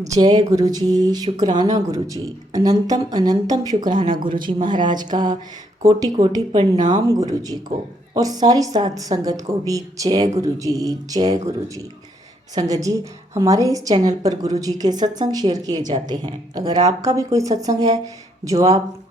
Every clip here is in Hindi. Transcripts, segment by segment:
जय गुरु जी। शुक्राना गुरु जी। अनंतम अनंतम शुक्राना गुरु जी महाराज का। कोटि कोटि प्रणाम गुरु जी को और सारी साध संगत को भी जय गुरु जी। जय गुरु जी। संगत जी, हमारे इस चैनल पर गुरु जी के सत्संग शेयर किए जाते हैं। अगर आपका भी कोई सत्संग है जो आप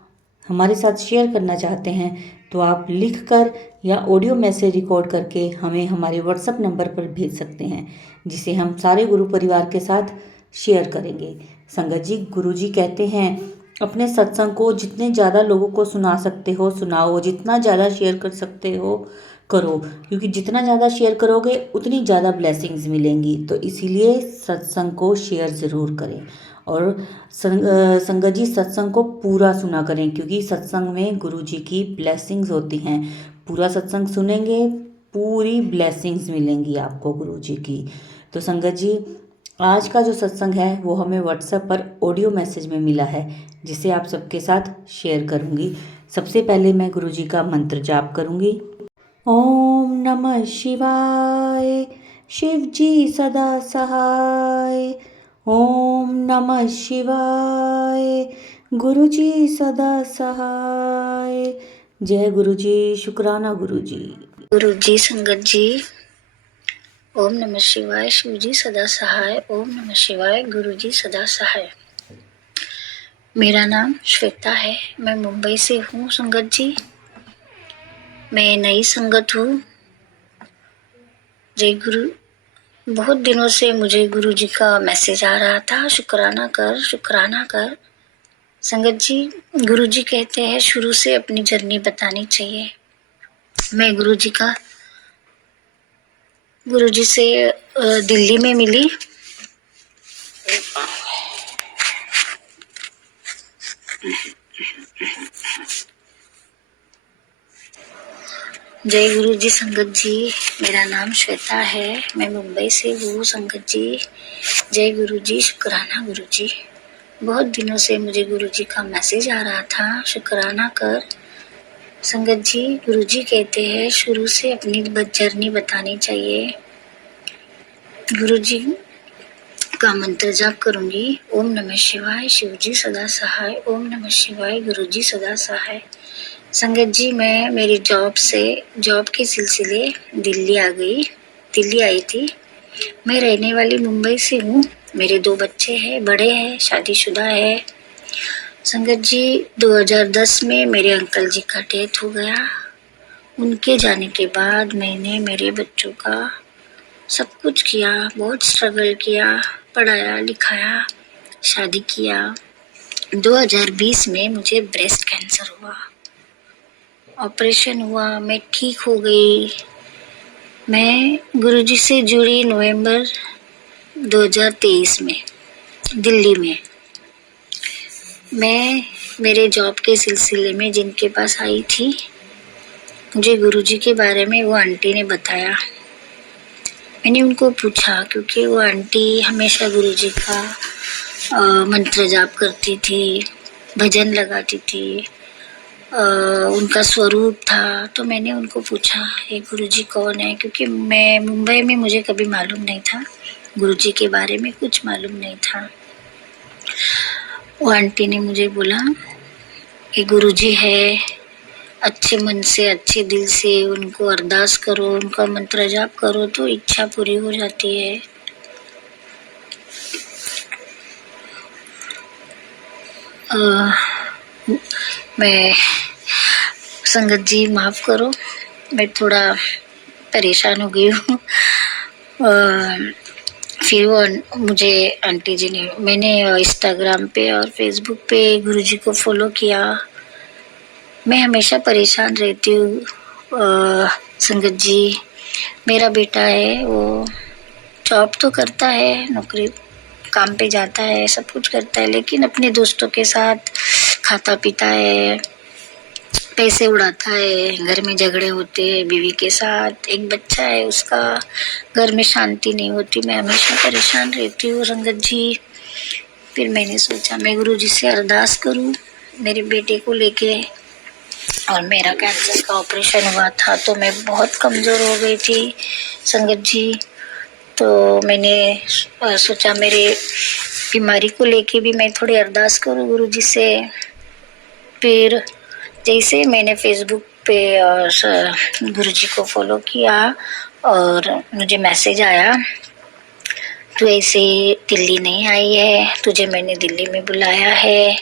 हमारे साथ शेयर करना चाहते हैं तो आप लिख कर या ऑडियो मैसेज रिकॉर्ड करके हमें हमारे व्हाट्सएप नंबर पर भेज सकते हैं, जिसे हम सारे गुरु परिवार के साथ शेयर करेंगे। संगत जी, गुरु जी कहते हैं अपने सत्संग को जितने ज़्यादा लोगों को सुना सकते हो सुनाओ, जितना ज़्यादा शेयर कर सकते हो करो, क्योंकि जितना ज़्यादा शेयर करोगे उतनी ज़्यादा ब्लेसिंग्स मिलेंगी। तो इसीलिए सत्संग को शेयर ज़रूर करें और संगत जी सत्संग को पूरा सुना करें, क्योंकि सत्संग में गुरु जी की ब्लेसिंग्स होती हैं। पूरा सत्संग सुनेंगे, पूरी ब्लेसिंग्स मिलेंगी आपको गुरु जी की। तो संगत जी, आज का जो सत्संग है वो हमें व्हाट्सएप पर ऑडियो मैसेज में मिला है, जिसे आप सबके साथ शेयर करूंगी। सबसे पहले मैं गुरु जी का मंत्र जाप करूंगी। ओम नमः शिवाय, शिव जी सदा सहाय। ओम नमः शिवाय, गुरु जी सदा सहाय। जय गुरु जी। शुक्राना गुरु जी। गुरु जी, संगत जी, ओम नमः शिवाय। शिव जी सदा सहाय। ओम नमः शिवाय। गुरु जी सदा सहाय। मेरा नाम श्वेता है, मैं मुंबई से हूँ। संगत जी, मैं नई संगत हूँ। जय गुरु। बहुत दिनों से मुझे गुरु जी का मैसेज आ रहा था, शुक्राना कर, शुक्राना कर। संगत जी, गुरु जी कहते हैं शुरू से अपनी जर्नी बतानी चाहिए। मैं गुरु जी से दिल्ली में मिली। जय गुरु जी। संगत जी, मेरा नाम श्वेता है, मैं मुंबई से हूँ। संगत जी, जय गुरु जी। शुक्राना गुरु जी। बहुत दिनों से मुझे गुरु जी का मैसेज आ रहा था, शुक्राना कर। संगत जी, गुरु जी कहते हैं शुरू से अपनी जर्नी बतानी चाहिए। गुरु जी का मंत्र जाप करूंगी। ओम नमः शिवाय, शिव जी सदा सहाय। ओम नमः शिवाय, गुरु जी सदा सहाय। संगत जी, मैं मेरी जॉब के सिलसिले दिल्ली आई थी। मैं रहने वाली मुंबई से हूँ। मेरे 2 बच्चे हैं, बड़े हैं, शादीशुदा है। संगत जी, 2010 में मेरे अंकल जी का डेथ हो गया। उनके जाने के बाद मैंने मेरे बच्चों का सब कुछ किया, बहुत स्ट्रगल किया, पढ़ाया लिखाया, शादी किया। 2020 में मुझे ब्रेस्ट कैंसर हुआ, ऑपरेशन हुआ, मैं ठीक हो गई। मैं गुरुजी से जुड़ी नवंबर 2023 में दिल्ली में। मैं मेरे जॉब के सिलसिले में जिनके पास आई थी, मुझे गुरुजी के बारे में वो आंटी ने बताया। मैंने उनको पूछा, क्योंकि वो आंटी हमेशा गुरुजी का मंत्र जाप करती थी, भजन लगाती थी, उनका स्वरूप था। तो मैंने उनको पूछा ये गुरुजी कौन है, क्योंकि मैं मुंबई में मुझे कभी मालूम नहीं था, गुरुजी के बारे में कुछ मालूम नहीं था। वो आंटी ने मुझे बोला कि गुरुजी है, अच्छे मन से अच्छे दिल से उनको अरदास करो, उनका मंत्र जाप करो तो इच्छा पूरी हो जाती है। मैं संगत जी माफ़ करो, मैं थोड़ा परेशान हो गई हूँ। फिर वो मुझे आंटी जी ने, मैंने इंस्टाग्राम पे और फेसबुक पे गुरुजी को फॉलो किया। मैं हमेशा परेशान रहती हूँ। संगत जी, मेरा बेटा है, वो जॉब तो करता है, नौकरी काम पे जाता है, सब कुछ करता है, लेकिन अपने दोस्तों के साथ खाता पीता है, पैसे उड़ाता है, घर में झगड़े होते हैं बीवी के साथ, एक बच्चा है उसका, घर में शांति नहीं होती। मैं हमेशा परेशान रहती हूँ संगत जी। फिर मैंने सोचा मैं गुरुजी से अरदास करूँ मेरे बेटे को लेके। और मेरा कैंसर का ऑपरेशन हुआ था तो मैं बहुत कमज़ोर हो गई थी संगत जी। तो मैंने सोचा मेरे बीमारी को लेके भी मैं थोड़ी अरदास करूँ गुरुजी से। फिर जैसे मैंने फेसबुक पे गुरुजी को फॉलो किया और मुझे मैसेज आया, तू ऐसे दिल्ली नहीं आई है, तुझे मैंने दिल्ली में बुलाया है,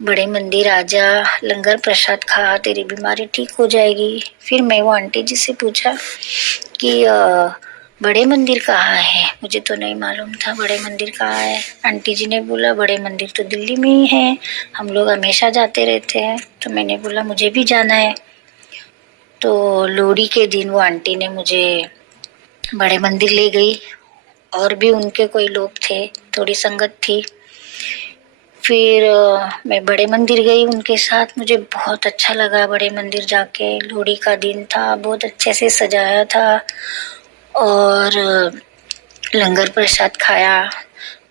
बड़े मंदिर आजा, लंगर प्रसाद खा, तेरी बीमारी ठीक हो जाएगी। फिर मैं वो आंटी जी से पूछा कि बड़े मंदिर कहाँ है, मुझे तो नहीं मालूम था बड़े मंदिर कहाँ है। आंटी जी ने बोला बड़े मंदिर तो दिल्ली में ही है, हम लोग हमेशा जाते रहते हैं। तो मैंने बोला मुझे भी जाना है। तो लोहड़ी के दिन वो आंटी ने मुझे बड़े मंदिर ले गई, और भी उनके कोई लोग थे, थोड़ी संगत थी। फिर मैं बड़े मंदिर गई उनके साथ, मुझे बहुत अच्छा लगा बड़े मंदिर जाके। लोहड़ी का दिन था, बहुत अच्छे से सजाया था और लंगर प्रसाद खाया।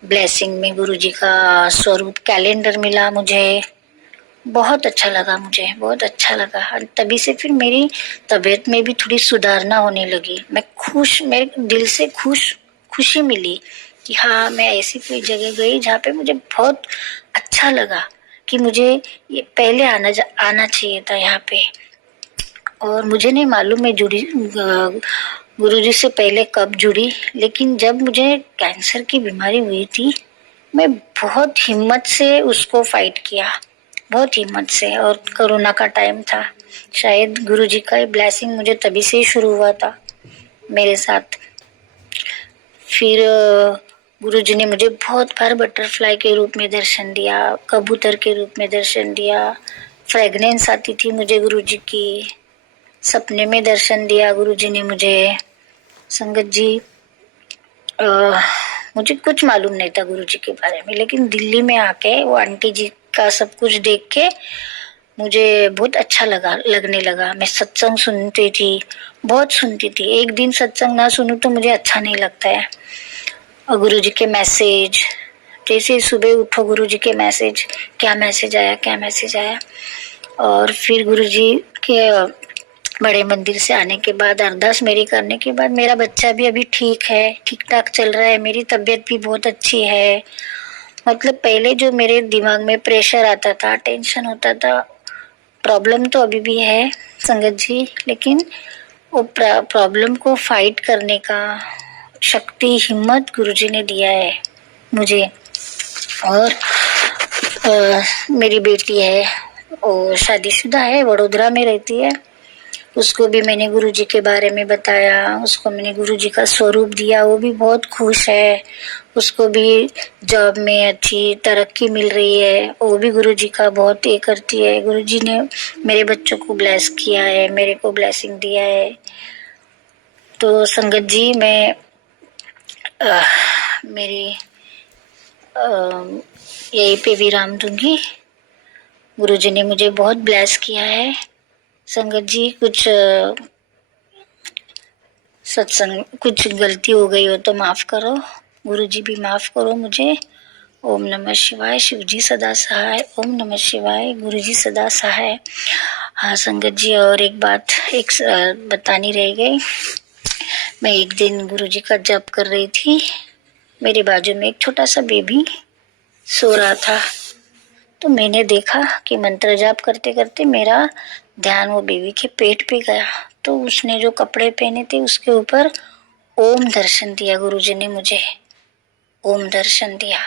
ब्लेसिंग में गुरुजी का स्वरूप कैलेंडर मिला मुझे, बहुत अच्छा लगा, मुझे बहुत अच्छा लगा। और तभी से फिर मेरी तबीयत में भी थोड़ी सुधारना होने लगी। मैं खुश, मेरे दिल से खुशी मिली कि हाँ मैं ऐसी कोई जगह गई जहाँ पे मुझे बहुत अच्छा लगा कि मुझे ये पहले आना चाहिए था यहाँ पे। और मुझे नहीं मालूम मैं गुरुजी से पहले कब जुड़ी, लेकिन जब मुझे कैंसर की बीमारी हुई थी मैं बहुत हिम्मत से उसको फाइट किया, बहुत हिम्मत से। और कोरोना का टाइम था, शायद गुरुजी का ब्लेसिंग मुझे तभी से ही शुरू हुआ था मेरे साथ। फिर गुरुजी ने मुझे बहुत बार बटरफ्लाई के रूप में दर्शन दिया, कबूतर के रूप में दर्शन दिया। फ्रेगनेंस आती थी मुझे गुरुजी की, सपने में दर्शन दिया गुरुजी ने मुझे। संगत जी मुझे कुछ मालूम नहीं था गुरुजी के बारे में, लेकिन दिल्ली में आके वो आंटी जी का सब कुछ देख के मुझे बहुत अच्छा लगने लगा। मैं सत्संग सुनती थी, बहुत सुनती थी। एक दिन सत्संग ना सुनूं तो मुझे अच्छा नहीं लगता है। और गुरुजी के मैसेज, जैसे सुबह उठो गुरुजी के मैसेज, क्या मैसेज आया क्या मैसेज आया। और फिर गुरुजी के बड़े मंदिर से आने के बाद, अरदास मेरी करने के बाद, मेरा बच्चा भी अभी ठीक है, ठीक ठाक चल रहा है, मेरी तबीयत भी बहुत अच्छी है। मतलब पहले जो मेरे दिमाग में प्रेशर आता था, टेंशन होता था, प्रॉब्लम तो अभी भी है संगत जी, लेकिन वो प्रॉब्लम को फाइट करने का शक्ति, हिम्मत गुरुजी ने दिया है मुझे। और मेरी बेटी है, वो शादीशुदा है, वडोदरा में रहती है। उसको भी मैंने गुरुजी के बारे में बताया, उसको मैंने गुरुजी का स्वरूप दिया, वो भी बहुत खुश है। उसको भी जॉब में अच्छी तरक्की मिल रही है, वो भी गुरुजी का बहुत ये करती है। गुरुजी ने मेरे बच्चों को ब्लेस किया है, मेरे को ब्लेसिंग दिया है। तो संगत जी मैं मेरी यहीं पे विराम दूंगी। गुरुजी ने मुझे बहुत ब्लेस किया है। संगत जी कुछ सत्संग कुछ गलती हो गई हो तो माफ करो, गुरुजी भी माफ करो मुझे। ओम नमः शिवाय, शिवजी सदा सहाय। ओम नमः शिवाय, गुरुजी सदा सहाय। हाँ संगत जी, और एक बात बतानी रह गई। मैं एक दिन गुरुजी का जप कर रही थी, मेरे बाजू में एक छोटा सा बेबी सो रहा था। तो मैंने देखा कि मंत्र जाप करते करते मेरा ध्यान वो बेबी के पेट पे गया। तो उसने जो कपड़े पहने थे उसके ऊपर ओम दर्शन दिया गुरुजी ने मुझे, ओम दर्शन दिया।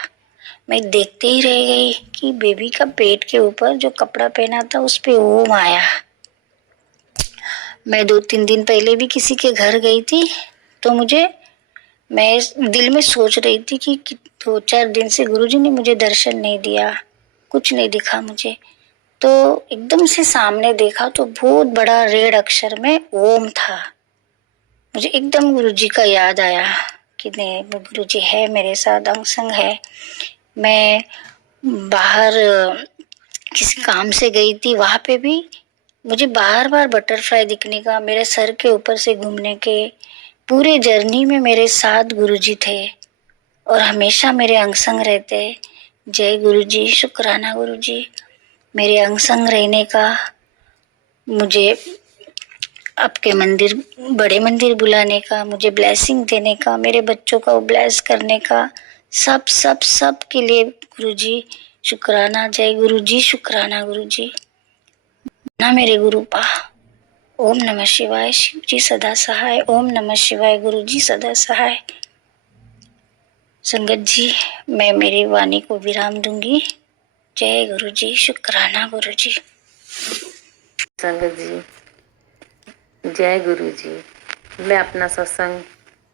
मैं देखते ही रह गई कि बेबी का पेट के ऊपर जो कपड़ा पहना था उस पे ओम आया। मैं 2-3 दिन पहले भी किसी के घर गई थी, तो मैं दिल में सोच रही थी कि 2-4 दिन से गुरुजी ने मुझे दर्शन नहीं दिया, कुछ नहीं दिखा मुझे। तो एकदम से सामने देखा तो बहुत बड़ा रेड अक्षर में ओम था। मुझे एकदम गुरुजी का याद आया कि नहीं, गुरुजी है मेरे साथ, अंग संग है। मैं बाहर किसी काम से गई थी, वहां पे भी मुझे बार बार बटरफ्लाई दिखने का, मेरे सर के ऊपर से घूमने के, पूरे जर्नी में मेरे साथ गुरुजी थे और हमेशा मेरे अंग संग रहते। जय गुरुजी, शुक्राना गुरुजी, मेरे अंग संग रहने का, मुझे आपके मंदिर, बड़े मंदिर बुलाने का, मुझे ब्लेसिंग देने का, मेरे बच्चों का ब्लेस करने का, सब सब सब के लिए गुरुजी शुक्राना। जय गुरुजी, शुक्राना गुरुजी। ना मेरे गुरु पा। ओम नमः शिवाय। शिव जी सदा सहाय। ओम नमः शिवाय। गुरु जी सदा सहाय। संगत जी, मैं मेरी वाणी को विराम दूंगी। जय गुरु जी, शुक्राना गुरु जी। संगत जी, जय गुरु जी। मैं अपना सत्संग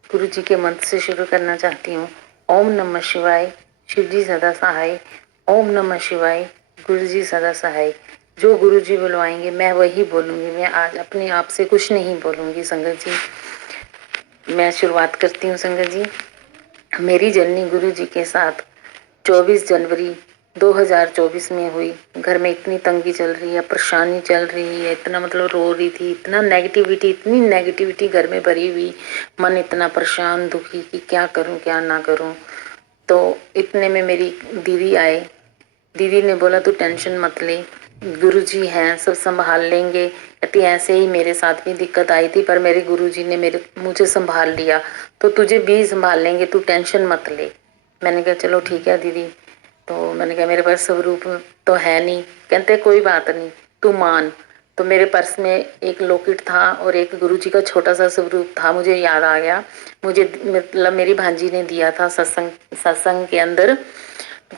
गुरु जी के मंत्र से शुरू करना चाहती हूँ। ओम नमः शिवाय, शिव जी सदा सहाय। ओम नमः शिवाय, गुरु जी सदा सहाय। जो गुरु जी बुलवाएंगे मैं वही बोलूंगी। मैं आज अपने आप से कुछ नहीं बोलूंगी। संगत जी, मैं शुरुआत करती हूँ। संगत जी, मेरी जर्नी गुरु जी के साथ 24 जनवरी 2024 में हुई। घर में इतनी तंगी चल रही है, परेशानी चल रही है, इतना मतलब रो रही थी, इतना नेगेटिविटी, इतनी नेगेटिविटी घर में भरी हुई, मन इतना परेशान दुखी कि क्या करूं क्या ना करूं। तो इतने में मेरी दीदी आए। दीदी ने बोला तू टेंशन मत ले, गुरुजी हैं, सब संभाल लेंगे। कहती ऐसे ही मेरे साथ भी दिक्कत आई थी पर मेरे गुरुजी ने मुझे संभाल लिया, तो तुझे भी संभाल लेंगे, तू टेंशन मत ले। मैंने कहा चलो ठीक है दीदी। तो मैंने कहा मेरे पास स्वरूप तो है नहीं। कहते कोई बात नहीं, तू मान। तो मेरे पर्स में एक लॉकेट था और एक गुरुजी का छोटा सा स्वरूप था। मुझे याद आ गया, मुझे मतलब मेरी भांजी ने दिया था सत्संग के अंदर।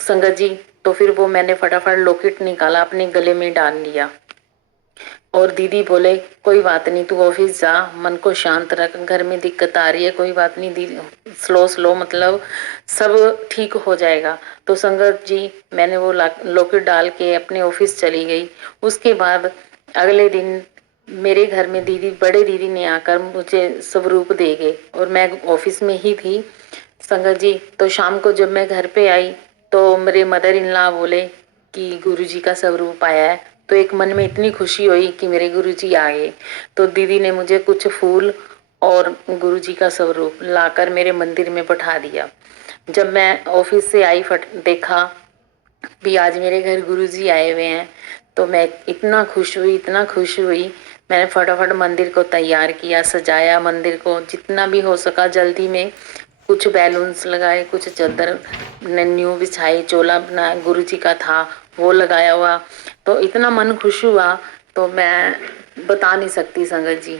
संगत जी, तो फिर वो मैंने फटाफट लॉकेट निकाला, अपने गले में डाल लिया। और दीदी बोले कोई बात नहीं, तू ऑफिस जा, मन को शांत रख, घर में दिक्कत आ रही है, कोई बात नहीं दीदी, स्लो स्लो मतलब सब ठीक हो जाएगा। तो संगत जी, मैंने वो लॉकेट डाल के अपने ऑफिस चली गई। उसके बाद अगले दिन मेरे घर में बड़े दीदी ने आकर मुझे स्वरूप दे गए और मैं ऑफिस में ही थी। संगत जी, तो शाम को जब मैं घर पे आई तो मेरे मदर इन लॉ बोले कि गुरुजी का स्वरूप आया है। तो एक मन में इतनी खुशी हुई कि मेरे गुरुजी आ गए। तो दीदी ने मुझे कुछ फूल और गुरुजी का स्वरूप लाकर मेरे मंदिर में बैठा दिया। जब मैं ऑफिस से आई देखा भी आज मेरे घर गुरुजी आए हुए हैं, तो मैं इतना खुश हुई, इतना खुश हुई। मैंने फटाफट मंदिर को तैयार किया, सजाया मंदिर को जितना भी हो सका जल्दी में। कुछ बैलून्स लगाए, कुछ चादर न्यू बिछाई, चोला अपना गुरुजी का था वो लगाया हुआ। तो इतना मन खुश हुआ तो मैं बता नहीं सकती संगत जी।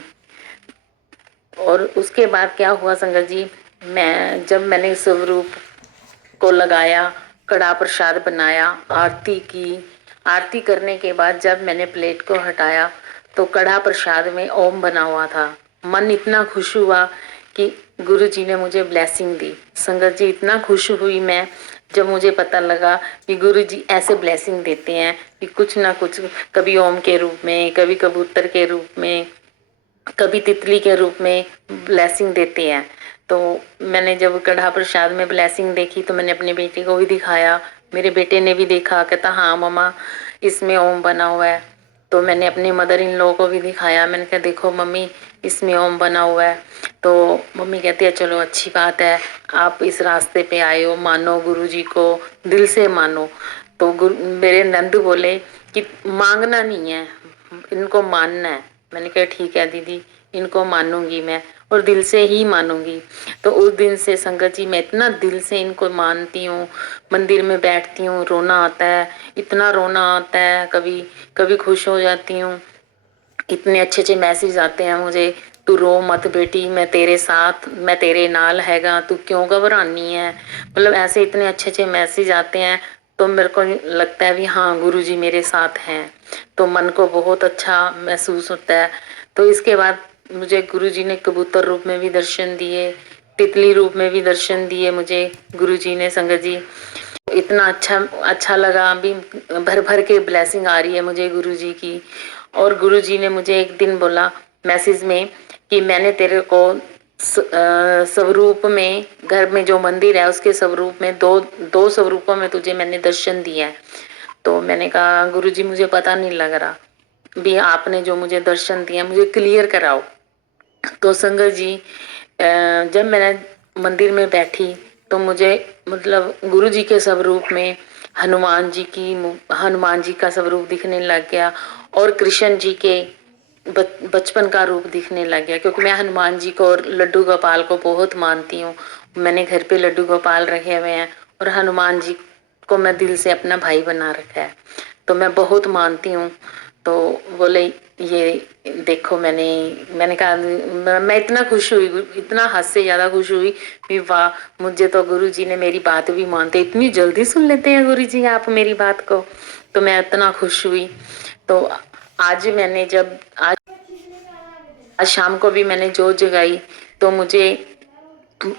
और उसके बाद क्या हुआ संगत जी, जब मैंने स्वरूप को लगाया, कड़ा प्रसाद बनाया, आरती की। आरती करने के बाद जब मैंने प्लेट को हटाया तो कड़ा प्रसाद में ओम बना हुआ था। मन इतना खुश हुआ कि गुरु जी ने मुझे ब्लेसिंग दी। संगत जी, इतना खुश हुई मैं जब मुझे पता लगा कि गुरु जी ऐसे ब्लेसिंग देते हैं कि कुछ ना कुछ, कभी ओम के रूप में, कभी कबूतर के रूप में, कभी तितली के रूप में ब्लेसिंग देते हैं। तो मैंने जब कढ़ा प्रसाद में ब्लेसिंग देखी तो मैंने अपने बेटे को भी दिखाया। मेरे बेटे ने भी देखा, कहता हाँ मम्मा इसमें ओम बना हुआ है। तो मैंने अपने मदर इन लॉ को भी दिखाया। मैंने कहा देखो मम्मी इसमें ओम बना हुआ है। तो मम्मी कहती है चलो अच्छी बात है, आप इस रास्ते पे आए हो, मानो गुरुजी को, दिल से मानो। तो मेरे नंद बोले कि मांगना नहीं है, इनको मानना है। मैंने कहा ठीक है दीदी, इनको मानूंगी मैं और दिल से ही मानूंगी। तो उस दिन से संगत जी मैं इतना दिल से इनको मानती हूँ। मंदिर में बैठती हूँ, रोना आता है, इतना रोना आता है, कभी कभी खुश हो जाती हूँ। इतने अच्छे अच्छे मैसेज आते हैं मुझे, तू रो मत बेटी, मैं तेरे साथ, मैं तेरे नाल हैगा, तू क्यों घबरानी है। मतलब ऐसे इतने अच्छे अच्छे मैसेज आते हैं। तो मेरे को लगता है भी हाँ गुरुजी मेरे साथ हैं। तो मन को बहुत अच्छा महसूस होता है। तो इसके बाद मुझे गुरुजी ने कबूतर रूप में भी दर्शन दिए, तितली रूप में भी दर्शन दिए मुझे गुरुजी ने। संगत जी, इतना अच्छा अच्छा लगा, अभी भर भर के ब्लेसिंग आ रही है मुझे गुरुजी की। और गुरुजी ने मुझे एक दिन बोला मैसेज में कि मैंने तेरे को स्वरूप में, घर में जो मंदिर है उसके स्वरूप में, दो दो स्वरूपों में तुझे मैंने दर्शन दिया है। तो मैंने कहा गुरुजी मुझे पता नहीं लग रहा भी, आपने जो मुझे दर्शन दिया मुझे क्लियर कराओ। तो संगत जी, जब मैं मंदिर में बैठी तो मुझे मतलब गुरु जी के स्वरूप में हनुमान जी का स्वरूप दिखने लग गया और कृष्ण जी के बचपन का रूप दिखने लग गया। क्योंकि मैं हनुमान जी को और लड्डू गोपाल को बहुत मानती हूँ मैंने घर पे लड्डू गोपाल रखे हुए हैं और हनुमान जी को मैं दिल से अपना भाई बना रखा है, तो मैं बहुत मानती हूँ। तो बोले ये देखो, मैंने कहा मैं इतना खुश हुई, इतना हद से ज्यादा खुश हुई कि वाह, मुझे तो गुरु जी ने मेरी बात भी मानते, इतनी जल्दी सुन लेते हैं गुरु जी आप मेरी बात को। तो मैं इतना खुश हुई। तो आज मैंने जब आज शाम को भी मैंने जोत जगाई, तो मुझे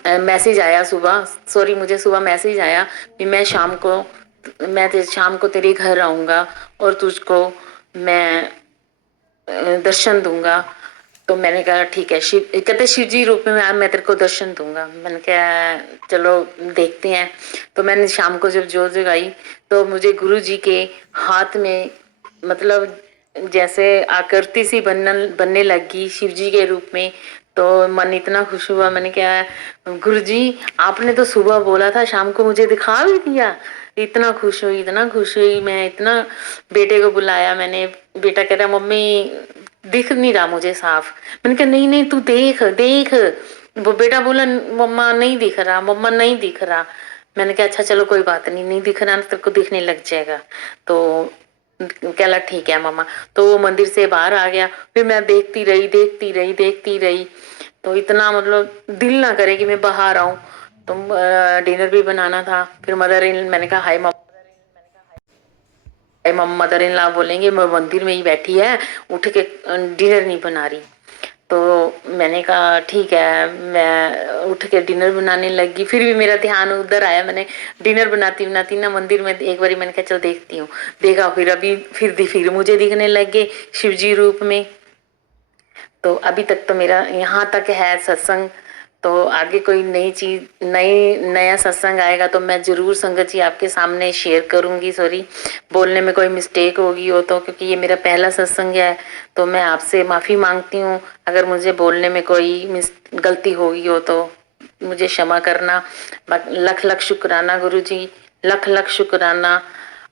मैसेज आया सुबह, सॉरी मुझे सुबह मैसेज आया कि मैं शाम को तेरे घर आऊंगा और तुझको मैं दर्शन दूंगा। तो मैंने कहा ठीक है, कहते शिव जी रूप में मैं तेरे को दर्शन दूंगा। मैंने कहा चलो देखते हैं। तो मैंने शाम को जब जोत जगाई तो मुझे गुरु जी के हाथ में मतलब जैसे आकृति सी बनने लगी शिव जी के रूप में। तो मन इतना खुश हुआ, मैंने कहा गुरु जी आपने तो सुबह बोला था, शाम को मुझे दिखा भी दिया। इतना खुश हुई, इतना खुश हुई मैं, इतना। बेटे को बुलाया मैंने, बेटा कह रहा मम्मी दिख नहीं रहा मुझे साफ। मैंने कहा नहीं नहीं तू देख देख। वो बेटा बोला मम्मा नहीं दिख रहा, मम्मा नहीं दिख रहा। मैंने कहा अच्छा चलो कोई बात नहीं, नहीं दिख रहा ना तेरे को दिखने लग जाएगा। तो कहला ठीक है मम्मा। तो वो मंदिर से बाहर आ गया, फिर मैं देखती रही देखती रही देखती रही। तो इतना मतलब दिल ना करे कि मैं बाहर आऊं। तो डिनर भी बनाना था। फिर मैंने कहा हाय मदर इन लॉ बोलेंगे मैं मंदिर में ही बैठी है, उठ के डिनर नहीं बना रही। तो मैंने कहा ठीक है, मैं उठ के डिनर बनाने लगी। फिर भी मेरा ध्यान उधर आया, मैंने डिनर बनाती बनाती ना मंदिर में एक बारी मैंने कहा चल देखती हूँ। देखा, फिर अभी फिर मुझे दिखने लग गए शिवजी रूप में। तो अभी तक तो मेरा यहाँ तक है सत्संग। तो आगे कोई नई चीज नया सत्संग आएगा तो मैं जरूर संगत जी आपके सामने शेयर करूंगी। सॉरी बोलने में कोई मिस्टेक होगी हो तो, क्योंकि ये मेरा पहला सत्संग है। तो मैं आपसे माफी मांगती हूँ अगर मुझे बोलने में कोई गलती होगी हो तो मुझे क्षमा करना। लख लख शुक्राना गुरु जी, लख लख शुक्राना,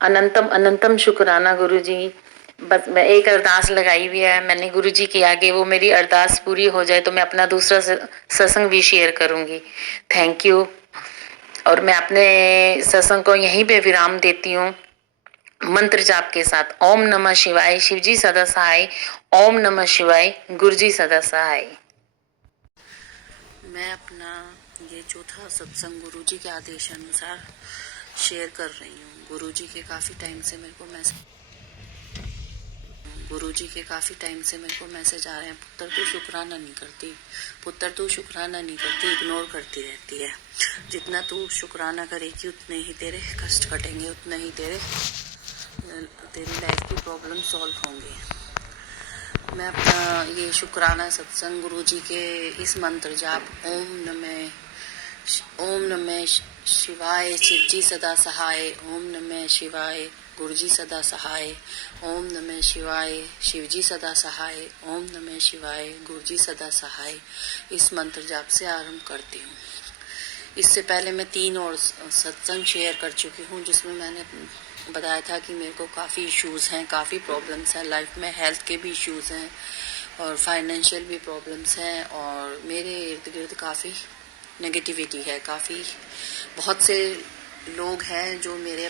अनंतम अनंतम शुक्राना गुरु जी। बस मैं एक अरदास लगाई हुई है मैंने गुरु जी के आगे, वो मेरी अरदास पूरी हो जाए तो मैं अपना दूसरा सत्संग भी शेयर करूंगी। Thank you. और मैं अपने सत्संग को यहीं पे विराम देती हूँ मंत्र जाप के साथ। ओम नमः शिवाय, शिव जी सदा सहाय। ओम नमः शिवाय, गुरु जी सदा सहाय। मैं अपना ये चौथा सत्संग गुरु जी के आदेश अनुसार शेयर कर रही हूँ। गुरु जी के काफी टाइम से मेरे को मैसेज आ रहे हैं, पुत्र तू शुक्राना नहीं करती, पुत्र तू शुक्राना नहीं करती, इग्नोर करती रहती है। जितना तू शुक्राना करेगी उतने ही तेरे कष्ट कटेंगे, उतने ही तेरी लाइफ की प्रॉब्लम सॉल्व होंगी। मैं अपना ये शुक्राना सत्संग गुरु जी के इस मंत्र जाप ओम नमः शिवाय, शिव जी सदा सहाय। ओम नमः शिवाय, गुरु जी सदा सहाय। ओम नमः शिवाय, शिव जी सदा सहाय। ओम नमः शिवाय, गुरु जी सदा सहाय। इस मंत्र जाप से आरंभ करती हूँ। इससे पहले मैं 3 और सत्संग शेयर कर चुकी हूँ जिसमें मैंने बताया था कि मेरे को काफ़ी इश्यूज़ हैं, काफ़ी प्रॉब्लम्स हैं लाइफ में, हेल्थ के भी इश्यूज़ हैं और फाइनेंशियल भी प्रॉब्लम्स हैं और मेरे इर्द गिर्द काफ़ी नेगेटिविटी है। बहुत से लोग हैं जो मेरे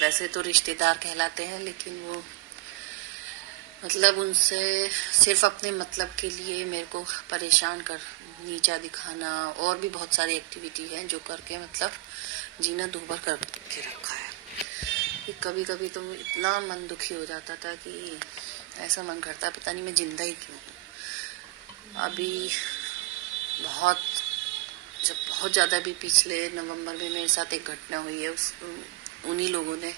वैसे तो रिश्तेदार कहलाते हैं, लेकिन वो मतलब उनसे सिर्फ अपने मतलब के लिए मेरे को परेशान कर, नीचा दिखाना और भी बहुत सारी एक्टिविटी है जो करके मतलब जीना दूभर करके रखा है। कभी कभी तो इतना मन दुखी हो जाता था कि ऐसा मन करता पता नहीं मैं जिंदा ही क्यों हूँ। अभी बहुत ज़्यादा भी पिछले नवंबर में मेरे साथ एक घटना हुई है। उन्हीं लोगों ने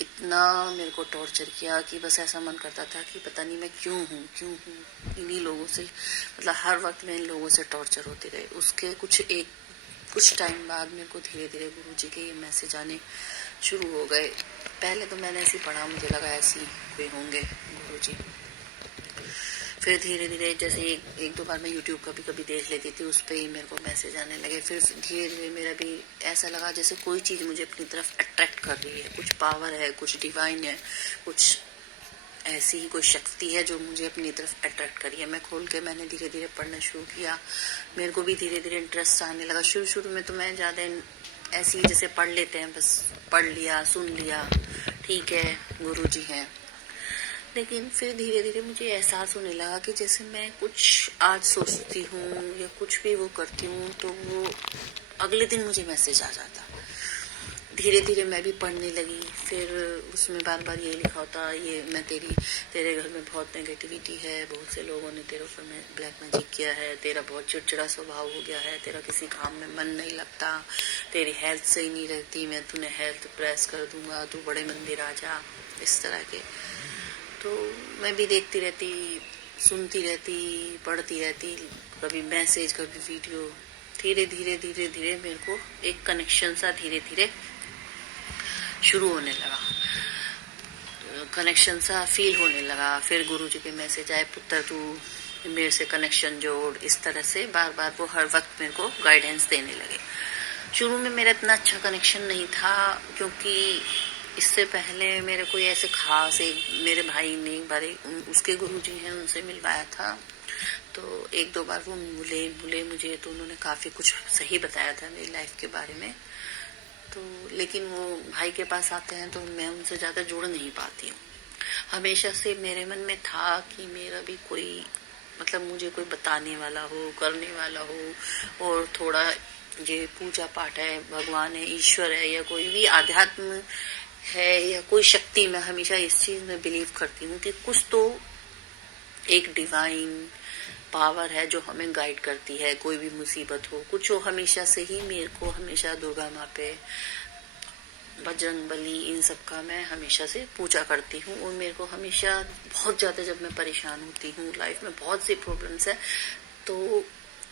इतना मेरे को टॉर्चर किया कि बस ऐसा मन करता था कि पता नहीं मैं क्यों हूँ। इन्हीं लोगों से मतलब हर वक्त में इन लोगों से टॉर्चर होते रहे। उसके कुछ टाइम बाद मेरे को धीरे धीरे गुरु जी के ये मैसेज आने शुरू हो गए। पहले तो मैंने ऐसे पढ़ा, मुझे लगा ऐसे ही होंगे गुरु जी। फिर धीरे धीरे जैसे एक दो बार मैं यूट्यूब कभी कभी देख लेती थी, उस पर ही मेरे को मैसेज आने लगे। फिर धीरे धीरे मेरा भी ऐसा लगा जैसे कोई चीज़ मुझे अपनी तरफ अट्रैक्ट कर रही है, कुछ पावर है, कुछ डिवाइन है, कुछ ऐसी ही कोई शक्ति है जो मुझे अपनी तरफ अट्रैक्ट करी है। मैं खोल के मैंने धीरे धीरे पढ़ना शुरू किया। मेरे को भी धीरे धीरे इंटरेस्ट आने लगा। शुरू शुरू में तो मैं ज़्यादा ऐसी जैसे पढ़ लेते हैं, बस पढ़ लिया, सुन लिया, ठीक है गुरुजी हैं। लेकिन फिर धीरे धीरे मुझे एहसास होने लगा कि जैसे मैं कुछ आज सोचती हूँ या कुछ भी वो करती हूँ तो वो अगले दिन मुझे मैसेज आ जाता। धीरे धीरे मैं भी पढ़ने लगी। फिर उसमें बार बार ये लिखा होता, ये मैं तेरे घर में बहुत नेगेटिविटी है, बहुत से लोगों ने तेरे ऊपर में ब्लैक मैजिक किया है, तेरा बहुत चिड़चिड़ा स्वभाव हो गया है, तेरा किसी काम में मन नहीं लगता, तेरी हेल्थ सही नहीं रहती, मैं तूने हेल्थ प्रेस कर दूंगा, तू बड़े मंदिर आ जा, इस तरह के। तो मैं भी देखती रहती, सुनती रहती, पढ़ती रहती, कभी मैसेज कभी वीडियो। धीरे धीरे धीरे धीरे मेरे को एक कनेक्शन सा धीरे धीरे शुरू होने लगा, कनेक्शन सा फील होने लगा। फिर गुरुजी के मैसेज आए, पुत्र तू मेरे से कनेक्शन जोड़। इस तरह से बार बार वो हर वक्त मेरे को गाइडेंस देने लगे। शुरू में मेरा इतना अच्छा कनेक्शन नहीं था, क्योंकि इससे पहले मेरे कोई ऐसे खास मेरे भाई ने एक बार उसके गुरुजी हैं उनसे मिलवाया था, तो एक दो बार वो मिले मुझे, तो उन्होंने काफी कुछ सही बताया था मेरी लाइफ के बारे में। तो लेकिन वो भाई के पास आते हैं तो मैं उनसे ज्यादा जुड़ नहीं पाती हूँ। हमेशा से मेरे मन में था कि मेरा भी कोई मतलब मुझे कोई बताने वाला हो, करने वाला हो, और थोड़ा ये पूजा पाठ है, भगवान है, ईश्वर है, या कोई भी आध्यात्म है या कोई शक्ति, मैं हमेशा इस चीज में बिलीव करती हूँ कि कुछ तो एक डिवाइन पावर है जो हमें गाइड करती है। कोई भी मुसीबत हो, कुछ हो, हमेशा से ही मेरे को हमेशा दुर्गा माँ पे, बजरंग बली, इन सब का मैं हमेशा से पूजा करती हूँ। और मेरे को हमेशा बहुत ज्यादा जब मैं परेशान होती हूँ, लाइफ में बहुत सी प्रॉब्लम्स है, तो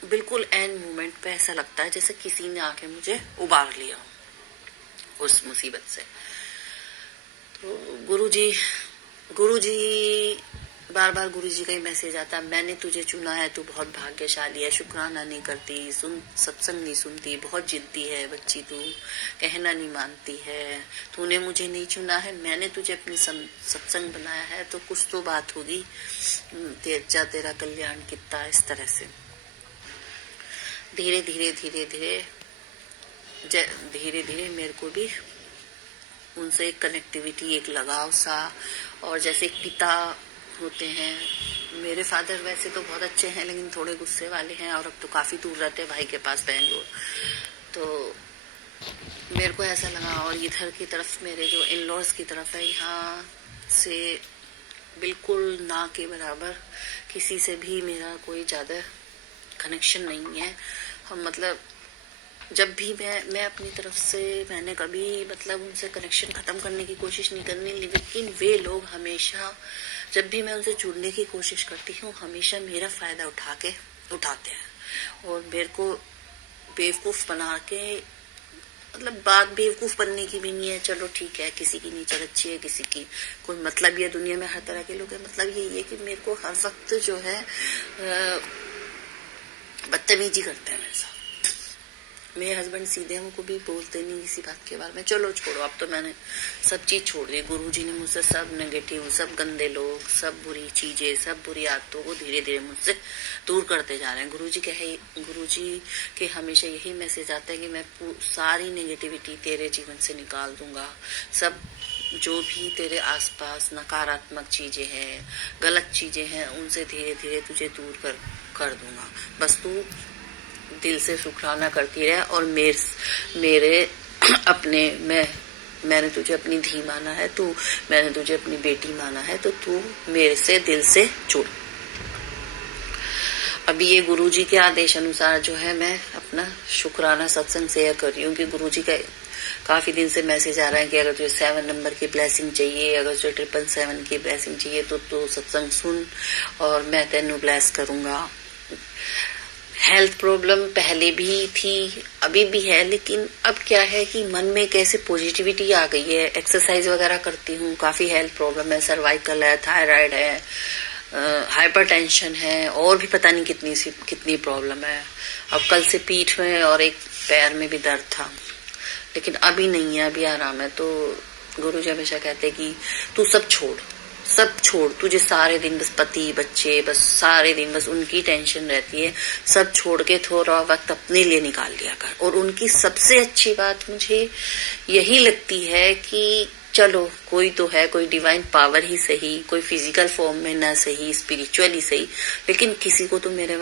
बिल्कुल एंड मोमेंट पे ऐसा लगता है जैसे किसी ने आके मुझे उबार लिया उस मुसीबत से। तो गुरुजी बार बार गुरुजी का ही मैसेज आता, मैंने तुझे चुना है, तू बहुत भाग्यशाली है, शुक्राना नहीं करती, सत्संग नहीं सुनती, बहुत जिद्दी है बच्ची तू, कहना नहीं मानती है, तूने मुझे नहीं चुना है, मैंने तुझे अपनी सत्संग बनाया है, तो कुछ तो बात होगी, तेरा कल्याण कितना। इस तरह से धीरे धीरे धीरे धीरे धीरे धीरे मेरे को भी उनसे एक कनेक्टिविटी, एक लगाव सा, और जैसे एक पिता होते हैं। मेरे फादर वैसे तो बहुत अच्छे हैं, लेकिन थोड़े गुस्से वाले हैं, और अब तो काफी दूर रहते हैं भाई के पास, बैंगलोर। तो मेरे को ऐसा लगा, और इधर की तरफ मेरे जो इन लॉज की तरफ है, यहाँ से बिल्कुल ना के बराबर किसी से भी मेरा कोई ज्यादा कनेक्शन नहीं है। हम मतलब जब भी मैं अपनी तरफ से मैंने कभी मतलब उनसे कनेक्शन खत्म करने की कोशिश नहीं करनी, लेकिन वे लोग हमेशा जब भी मैं उनसे जुड़ने की कोशिश करती हूँ, हमेशा मेरा फायदा उठाते हैं, और मेरे को बेवकूफ बना के, मतलब बात बेवकूफ बनने की भी नहीं है, चलो ठीक है, किसी की नेचर अच्छी है, किसी की कोई मतलब, ये दुनिया में हर तरह के लोग हैं। मतलब यही है कि मेरे को हर वक्त जो है बदतमीजी करते हैं मेरे साथ। मेरे हस्बैंड सीधे हमको भी बोलते नहीं किसी बात के बारे में, चलो छोड़ो, अब तो मैंने सब चीज छोड़ दी। गुरुजी ने मुझसे सब नेगेटिव, सब गंदे लोग, सब बुरी चीजें, सब बुरी आदतों को धीरे धीरे मुझसे दूर करते जा रहे हैं। गुरुजी के हमेशा यही मैसेज आता है कि मैं सारी नेगेटिविटी तेरे जीवन से निकाल दूंगा, सब जो भी तेरे आसपास नकारात्मक चीजें हैं, गलत चीजें हैं, उनसे धीरे धीरे तुझे दूर कर दूंगा। बस तू दिल से शुक्राना करती रहे, और मेरे अपने मैंने तुझे अपनी धी माना है, मैंने तुझे अपनी बेटी माना है, तो तू मेरे से दिल से जुड़। अभी ये गुरुजी के आदेश अनुसार जो है मैं अपना शुक्राना सत्संग शेयर कर रही हूँ कि गुरुजी का काफी दिन से मैसेज आ रहा है कि अगर तुझे 7 नंबर की ब्लेसिंग चाहिए, अगर तुझे 777 की ब्लेसिंग चाहिए, तो सत्संग सुन और मैं तेनू ब्लेस करूंगा। हेल्थ प्रॉब्लम पहले भी थी, अभी भी है, लेकिन अब क्या है कि मन में कैसे पॉजिटिविटी आ गई है। एक्सरसाइज वगैरह करती हूँ, काफी हेल्थ प्रॉब्लम है, सर्वाइकल है, थायराइड है, हाइपरटेंशन है, और भी पता नहीं कितनी प्रॉब्लम है। अब कल से पीठ में और एक पैर में भी दर्द था, लेकिन अभी नहीं है, अभी आराम है। तो गुरुजी हमेशा कहते कि तू सब छोड़, सब छोड़, तुझे सारे दिन बस पति बच्चे, बस सारे दिन बस उनकी टेंशन रहती है, सब छोड़ के थोड़ा वक्त अपने लिए निकाल लिया कर। और उनकी सबसे अच्छी बात मुझे यही लगती है कि चलो कोई तो है, कोई डिवाइन पावर ही सही, कोई फिजिकल फॉर्म में ना सही, स्पिरिचुअली सही, लेकिन किसी को तो मेरे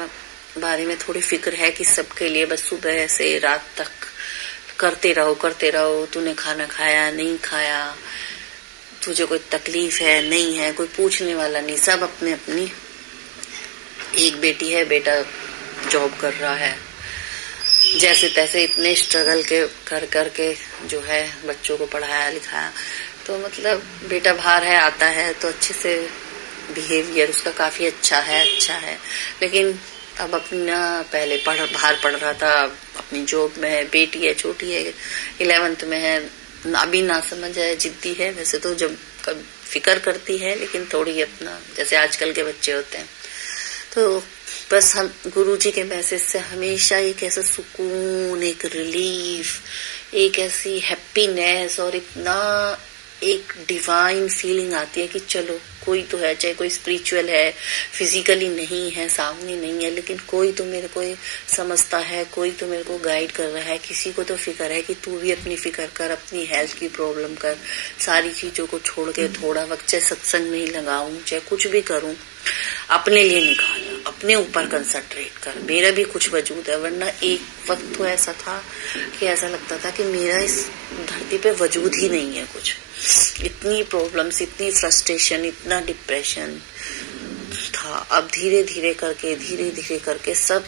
बारे में थोड़ी फिक्र है कि सबके लिए बस सुबह से रात तक करते रहो। तूने खाना खाया नहीं खाया, तुझे कोई तकलीफ है नहीं है, कोई पूछने वाला नहीं, सब अपने अपनी। एक बेटी है, बेटा जॉब कर रहा है, जैसे तैसे इतने स्ट्रगल के करके जो है बच्चों को पढ़ाया लिखाया। तो मतलब बेटा बाहर है, आता है तो अच्छे से बिहेवियर उसका काफी अच्छा है, लेकिन अब अपना पहले बाहर पढ़ रहा था, अपनी जॉब में है, बेटी है छोटी है, 11th में है, अभी ना समझ है, जिद्दी है। वैसे तो जब फिक्र करती है, लेकिन थोड़ी अपना जैसे आजकल के बच्चे होते हैं। तो बस हम गुरुजी के मैसेज से हमेशा एक ऐसा सुकून, एक रिलीफ, एक ऐसी हैप्पीनेस और इतना एक डिवाइन फीलिंग आती है कि चलो कोई तो है, चाहे कोई स्पिरिचुअल है, फिजिकली नहीं है, सामने नहीं है, लेकिन कोई तो मेरे को समझता है, कोई तो मेरे को गाइड कर रहा है। किसी को तो फिक्र है कि तू भी अपनी फिक्र कर, अपनी हेल्थ की प्रॉब्लम कर, सारी चीजों को छोड़ के थोड़ा वक्त चाहे सत्संग में ही लगाऊं, चाहे कुछ भी करूं, अपने लिए निकाल, अपने ऊपर कंसंट्रेट कर। मेरा भी कुछ वजूद है, वरना एक वक्त तो ऐसा था कि ऐसा लगता था कि मेरा इस धरती पे वजूद ही नहीं है कुछ। इतनी प्रॉब्लम्स, इतनी फ्रस्ट्रेशन, इतना डिप्रेशन था। अब धीरे धीरे करके सब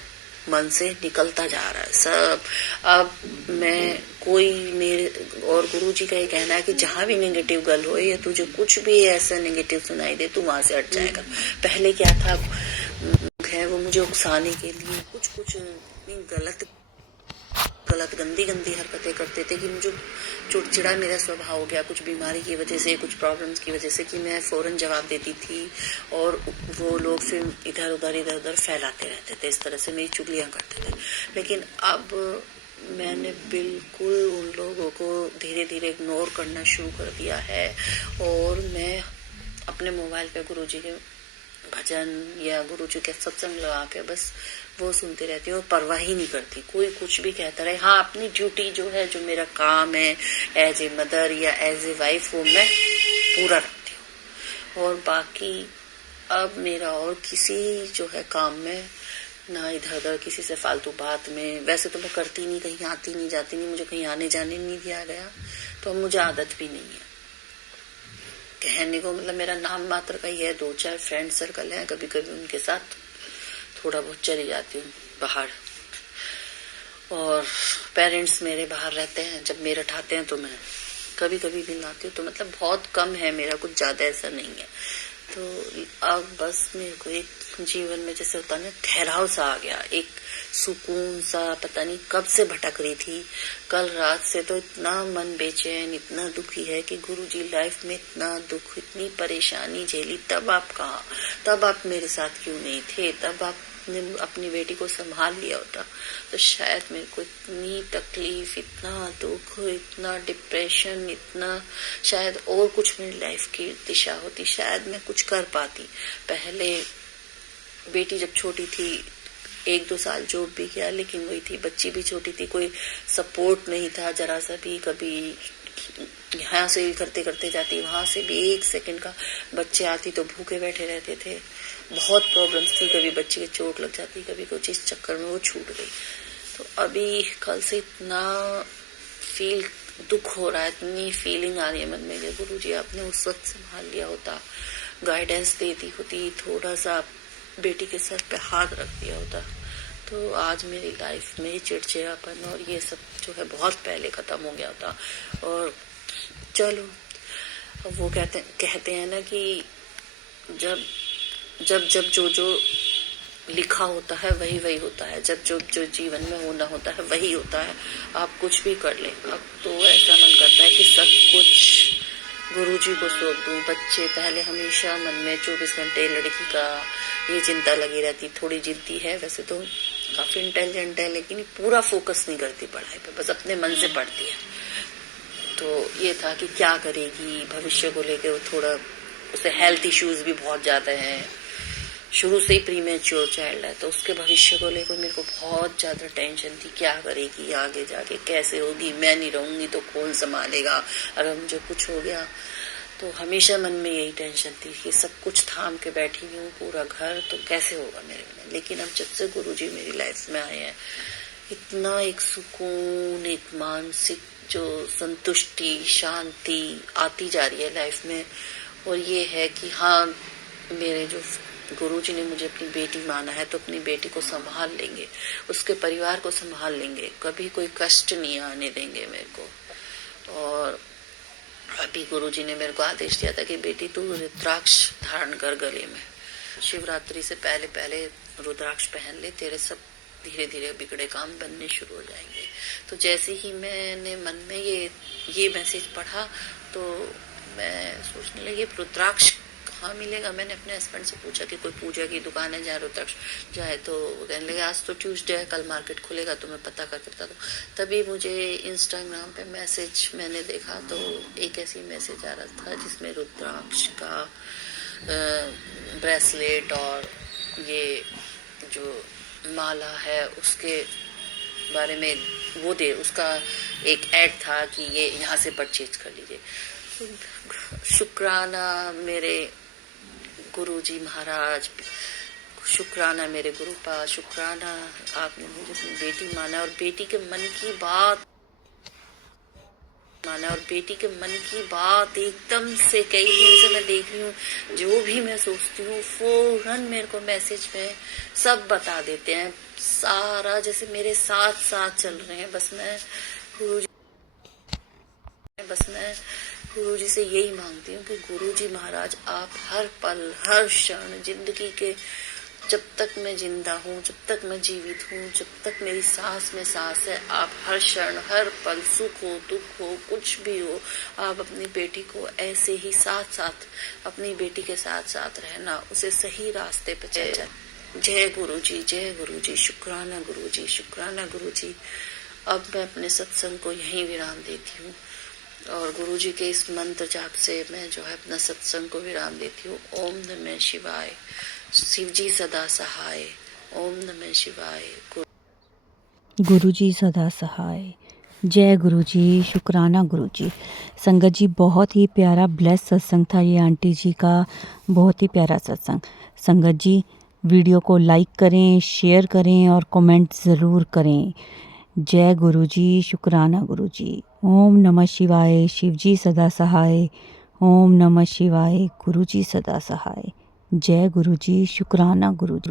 मन से निकलता जा रहा है सब। अब मैं कोई मेरे और गुरुजी का ये कहना है कि जहां भी नेगेटिव गल हो या तुझे कुछ भी ऐसा नेगेटिव सुनाई दे, तू वहां से हट जाएगा। पहले क्या था है वो मुझे उकसाने के लिए कुछ गलत गंदी हरकतें करते थे कि मुझे चिड़चिड़ा मेरा स्वभाव हो गया, कुछ बीमारी की वजह से, कुछ प्रॉब्लम्स की वजह से, कि मैं फौरन जवाब देती थी और वो लोग फिर इधर उधर फैलाते रहते थे, इस तरह से मेरी चुगलियां करते थे। लेकिन अब मैंने बिल्कुल उन लोगों को धीरे धीरे इग्नोर करना शुरू कर दिया है और मैं अपने मोबाइल पे गुरुजी के भजन या गुरुजी के सत्संग लगा के बस वो सुनती रहती हूँ और परवाह ही नहीं करती, कोई कुछ भी कहता रहे। हाँ, अपनी ड्यूटी जो है, जो मेरा काम है एज ए मदर या एज ए वाइफ, वो मैं पूरा रखती हूँ। और बाकी अब मेरा और किसी जो है काम में ना इधर उधर किसी से फालतू बात में, वैसे तो मैं करती नहीं, कहीं आती नहीं जाती नहीं, मुझे कहीं आने जाने नहीं दिया गया, तो मुझे आदत भी नहीं है कहने को। मतलब मेरा नाम मात्र का ही है, 2-4 फ्रेंड सर्कल है, कभी कभी उनके साथ थोड़ा बहुत चली जाती हूँ बाहर। और पेरेंट्स मेरे बाहर रहते हैं, जब मेरठ आते हैं तो मैं कभी कभी मिल आती हूँ, तो मतलब बहुत कम है मेरा, कुछ ज्यादा ऐसा नहीं है। तो अब बस मेरे को एक जीवन में जैसे होता ना ठहराव सा आ गया, एक सुकून सा। पता नहीं कब से भटक रही थी, कल रात से तो इतना मन बेचैन, इतना दुखी है कि गुरुजी लाइफ में इतना दुख, इतनी परेशानी झेली, तब आप कहाँ, तब आप मेरे साथ क्यों नहीं थे, तब आपने अपनी बेटी को संभाल लिया होता तो शायद मेरे को इतनी तकलीफ, इतना दुख, इतना डिप्रेशन, इतना शायद और कुछ मेरी लाइफ की दिशा होती, शायद मैं कुछ कर पाती। पहले बेटी जब छोटी थी 1-2 साल जॉब भी किया, लेकिन वही थी, बच्ची भी छोटी थी, कोई सपोर्ट नहीं था जरा सा भी। कभी यहाँ से करते करते जाती, वहां से भी 1 सेकंड का बच्चे आती तो भूखे बैठे रहते थे। बहुत प्रॉब्लम्स थी, कभी बच्चे की चोट लग जाती, कभी कुछ, इस चक्कर में वो छूट गई। तो अभी कल से इतना दुख हो रहा है, इतनी फीलिंग आ रही है मन में कि गुरुजी आपने उस वक्त संभाल लिया होता, गाइडेंस देती होती, थोड़ा सा बेटी के सर पे हाथ रख दिया होता, तो आज मेरी लाइफ में चिड़चिड़ापन और ये सब जो है बहुत पहले खत्म हो गया होता। और चलो, वो कहते हैं ना कि जब जो लिखा होता है वही होता है, जब जो जीवन में होना होता है वही होता है, आप कुछ भी कर ले। अब तो ऐसा मन करता है कि सब कुछ गुरुजी को सौंप दूं। बच्चे पहले हमेशा मन में 24 घंटे लड़की का ये चिंता लगी रहती, थोड़ी जिद्दी है, वैसे तो काफी इंटेलिजेंट है, लेकिन पूरा फोकस नहीं करती पढ़ाई पे, बस अपने मन से पढ़ती है। तो ये था कि क्या करेगी, भविष्य को लेके वो थोड़ा उसे हेल्थ इश्यूज भी बहुत ज़्यादा हैं, शुरू से ही प्रीमेच्योर चाइल्ड है, तो उसके भविष्य को लेकर मेरे को बहुत ज़्यादा टेंशन थी। क्या करेगी आगे जाके, कैसे होगी, मैं नहीं रहूँगी तो कौन संभालेगा, अगर मुझे कुछ हो गया। तो हमेशा मन में यही टेंशन थी कि सब कुछ थाम के बैठी हूँ, पूरा घर, तो कैसे होगा मेरे में। लेकिन अब जब से गुरुजी मेरी लाइफ में आए हैं, इतना एक सुकून, एक मानसिक जो संतुष्टि, शांति आती जा रही है लाइफ में। और ये है कि हाँ, मेरे जो गुरुजी ने मुझे अपनी बेटी माना है, तो अपनी बेटी को संभाल लेंगे, उसके परिवार को संभाल लेंगे, कभी कोई कष्ट नहीं आने देंगे मेरे को। और अभी गुरुजी ने मेरे को आदेश दिया था कि बेटी तू रुद्राक्ष धारण कर गले में, शिवरात्रि से पहले पहले रुद्राक्ष पहन ले, तेरे सब धीरे धीरे बिगड़े काम बनने शुरू हो जाएंगे। तो जैसे ही मैंने मन में ये मैसेज पढ़ा, तो मैं सोचने लगी रुद्राक्ष कहाँ मिलेगा। मैंने अपने हस्बैंड से पूछा कि कोई पूजा की दुकान है जहाँ रुद्राक्ष जाए, तो कहने लगे आज तो ट्यूसडे है, कल मार्केट खुलेगा, तो मैं पता करके बता दूँ। तभी मुझे इंस्टाग्राम पे मैसेज मैंने देखा, तो एक ऐसी मैसेज आ रहा था जिसमें रुद्राक्ष का ब्रेसलेट और ये जो माला है उसके बारे में उसका एक ऐड था कि ये यहाँ से परचेज कर लीजिए। शुक्राना मेरे गुरुजी महाराज, शुक्राना मेरे गुरुपा, शुक्राना आपने मुझे अपनी बेटी माना और बेटी के मन की बात एकदम से कई दिन से मैं देख रही हूँ, जो भी मैं सोचती हूँ फौरन मेरे को मैसेज में सब बता देते हैं, सारा जैसे मेरे साथ साथ चल रहे हैं। बस मैं गुरुजी से यही मांगती हूँ कि गुरुजी महाराज आप हर पल हर क्षण जिंदगी के, जब तक मैं जिंदा हूँ, जब तक मैं जीवित हूँ, जब तक मेरी सांस में सांस है, आप हर क्षण हर पल, सुख हो दुख हो कुछ भी हो, आप अपनी बेटी को ऐसे ही साथ साथ अपनी बेटी के साथ साथ रहना, उसे सही रास्ते पे चल जाए। जय गुरुजी, शुक्राना गुरुजी, शुक्राना गुरुजी। अब मैं अपने सत्संग को यहीं विराम देती हूँ और गुरुजी के इस मंत्र जाप से मैं जो है अपना सत्संग को विराम देती हूँ। ओम नमः शिवाय, शिवजी सदा सहाय। ओम नमः शिवाय। गुरुजी सदा सहाय। जय गुरुजी, शुक्राना गुरुजी। संगत जी, बहुत ही प्यारा ब्लेस सत्संग था ये आंटी जी का, बहुत ही प्यारा सत्संग। संगत जी, वीडियो को लाइक करें, शेयर करें और कमेंट ज़रूर करें। जय गुरुजी, शुक्राना गुरुजी। ओम नमः शिवाय, शिवजी सदा सहाय। ओम नमः शिवाय, गुरुजी सदा सहाय। जय गुरुजी, शुक्राना गुरुजी।